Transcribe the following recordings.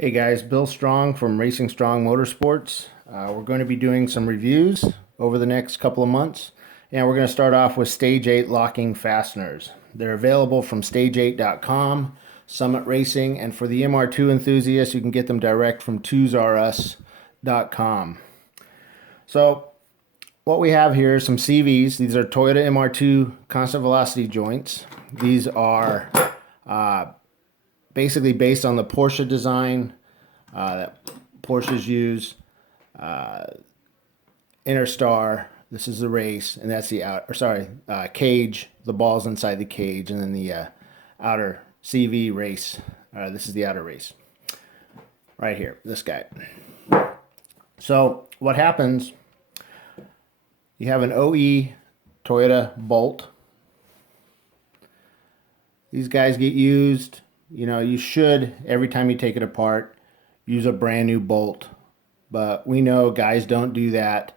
Hey guys, Bill Strong from Racing Strong Motorsports. We're going to be doing some reviews over the next couple of months, and we're going to start off with Stage8 locking fasteners. They're available from Stage8.com, Summit Racing, and for the MR2 enthusiasts, you can get them direct from TwoSRUs.com. So what we have here is some CVs. These are Toyota MR2 constant velocity joints. These are basically based on the Porsche design that Porsches use. Interstar, this is the race, and that's the cage. The ball's inside the cage, and then the outer CV race. This is the outer race. Right here, this guy. So what happens, you have an OE Toyota bolt. These guys get used. You know, you should, every time you take it apart, use a brand new bolt. But we know guys don't do that.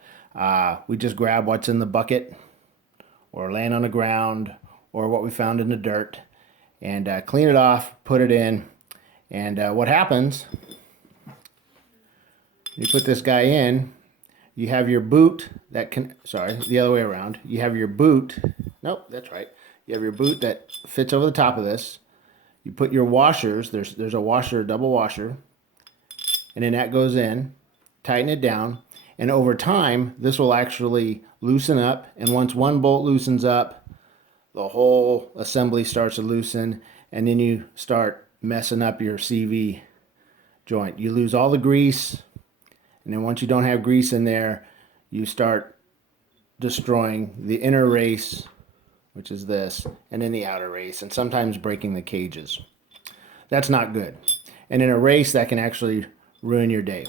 We just grab what's in the bucket or laying on the ground or what we found in the dirt and clean it off, put it in. And what happens, you put this guy in, you have your boot that can, sorry, the other way around. You have your boot, nope, that's right. You have your boot that fits over the top of this. You put your washers, there's a washer, a double washer, and then that goes in, tighten it down, and over time, this will actually loosen up, and once one bolt loosens up, the whole assembly starts to loosen, and then you start messing up your CV joint. You lose all the grease, and then once you don't have grease in there, you start destroying the inner race, which is this, and then the outer race, and sometimes breaking the cages. That's not good. And in a race, that can actually ruin your day.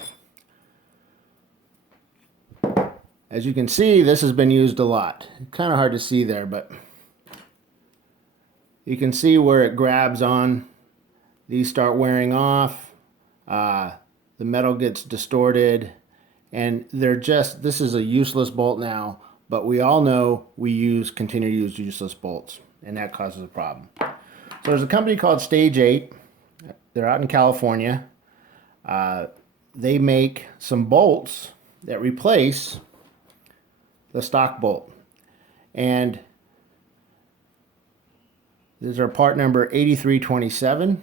As you can see, this has been used a lot. Kind of hard to see there, but you can see where it grabs on. These start wearing off. The metal gets distorted, and they're just, this is a useless bolt now. But we all know we continue to use useless bolts, and that causes a problem. So there's a company called Stage8. They're out in California. They make some bolts that replace the stock bolt. And these are part number 8327.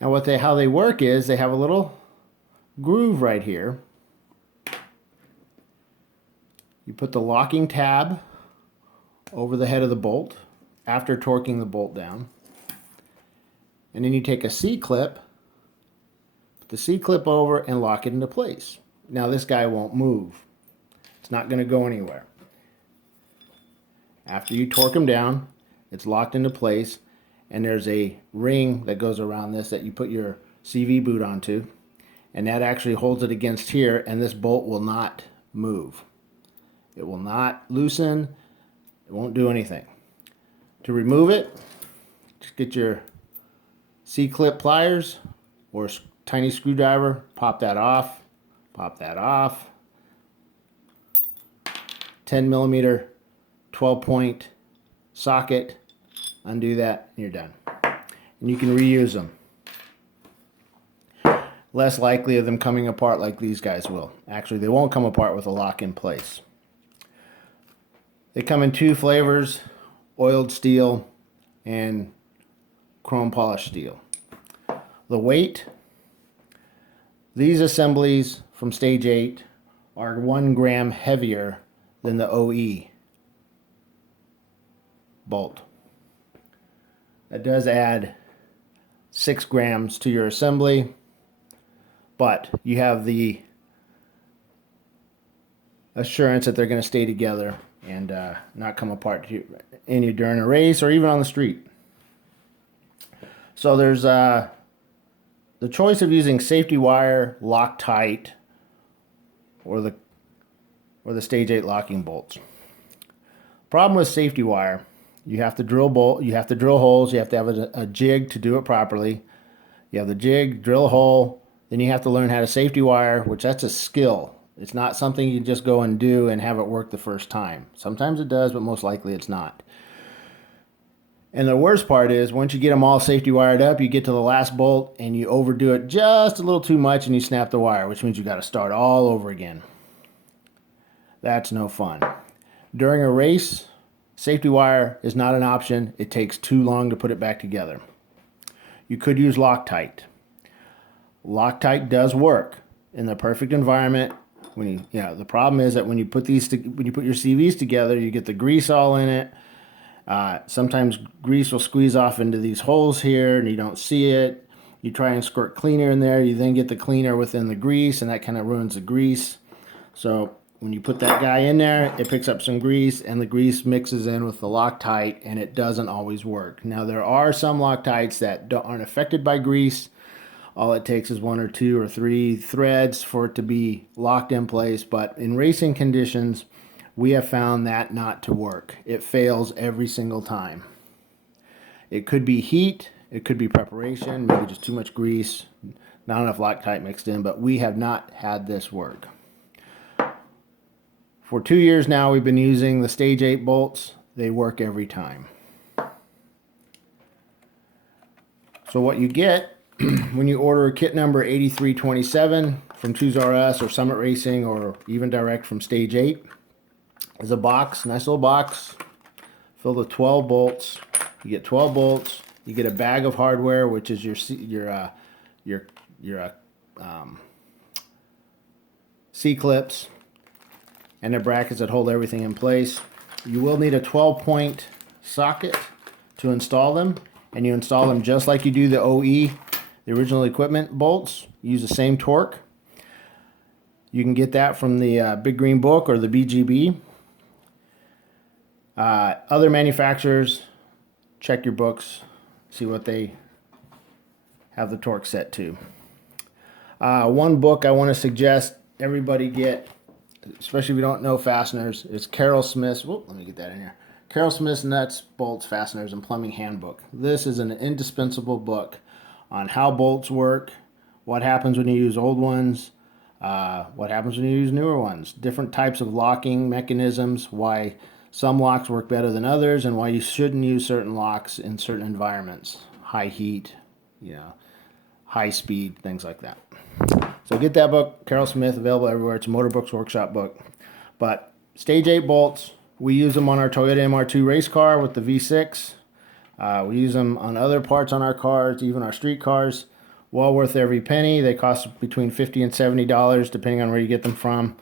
And how they work is they have a little groove right here. You put the locking tab over the head of the bolt after torquing the bolt down. And then you take a C-clip, put the C-clip over and lock it into place. Now this guy won't move. It's not going to go anywhere. After you torque him down, it's locked into place, and there's a ring that goes around this that you put your CV boot onto, and that actually holds it against here, and this bolt will not move. It will not loosen. It won't do anything. To remove it, just get your C-clip pliers or tiny screwdriver, pop that off, pop that off. 10 millimeter 12-point socket, undo that, and you're done. And you can reuse them. Less likely of them coming apart like these guys will. Actually, they won't come apart with a lock in place. They come in two flavors, oiled steel and chrome polished steel. The weight, these assemblies from Stage8 are 1 gram heavier than the OE bolt. That does add 6 grams to your assembly, but you have the assurance that they're going to stay together and not come apart during a race or even on the street. So there's the choice of using safety wire, Loctite, or the Stage8 locking bolts. Problem with safety wire, you have to drill holes, you have to have a jig to do it properly. You have the jig, drill a hole, then you have to learn how to safety wire, which that's a skill. It's not something you just go and do and have it work the first time. Sometimes it does, but most likely it's not. And the worst part is once you get them all safety wired up, you get to the last bolt and you overdo it just a little too much and you snap the wire, which means you got to start all over again. That's no fun. During a race, safety wire is not an option. It takes too long to put it back together. You could use Loctite. Loctite does work in the perfect environment. The problem is that when you put your CVs together, you get the grease all in it. Sometimes grease will squeeze off into these holes here and you don't see it. You try and squirt cleaner in there, you then get the cleaner within the grease, and that kind of ruins the grease. So when you put that guy in there, it picks up some grease and the grease mixes in with the Loctite, and it doesn't always work. Now there are some Loctites that aren't affected by grease. All it takes is 1 or 2 or 3 threads for it to be locked in place, but in racing conditions, we have found that not to work. It fails every single time. It could be heat, it could be preparation, maybe just too much grease, not enough Loctite mixed in, but we have not had this work. For 2 years now, we've been using the Stage8 bolts. They work every time. So what you get when you order kit number 8327 from Choose RS or Summit Racing or even direct from Stage8 is a box, nice little box filled with 12 bolts. You get 12 bolts. You get a bag of hardware, which is your C-clips and the brackets that hold everything in place. You will need a 12-point socket to install them, and you install them just like you do the OE, the original equipment bolts. You use the same torque. You can get that from the Big Green Book or the BGB. Other manufacturers, check your books, see what they have the torque set to. One book I want to suggest everybody get, especially if you don't know fasteners, is Carroll Smith's, let me get that in here. Carroll Smith's Nuts, Bolts, Fasteners, and Plumbing Handbook. This is an indispensable book on how bolts work, what happens when you use old ones, what happens when you use newer ones, different types of locking mechanisms, why some locks work better than others, and why you shouldn't use certain locks in certain environments, high heat, high speed, things like that. So get that book, Carroll Smith, available everywhere. It's a Motor Books Workshop book. But Stage8 bolts, we use them on our Toyota MR2 race car with the V6. We use them on other parts on our cars, even our street cars. Well worth every penny. They cost between $50 and $70, depending on where you get them from.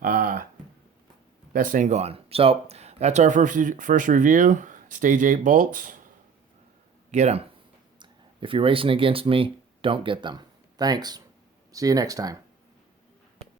Best thing going. So that's our first review. Stage8 bolts. Get them. If you're racing against me, don't get them. Thanks. See you next time.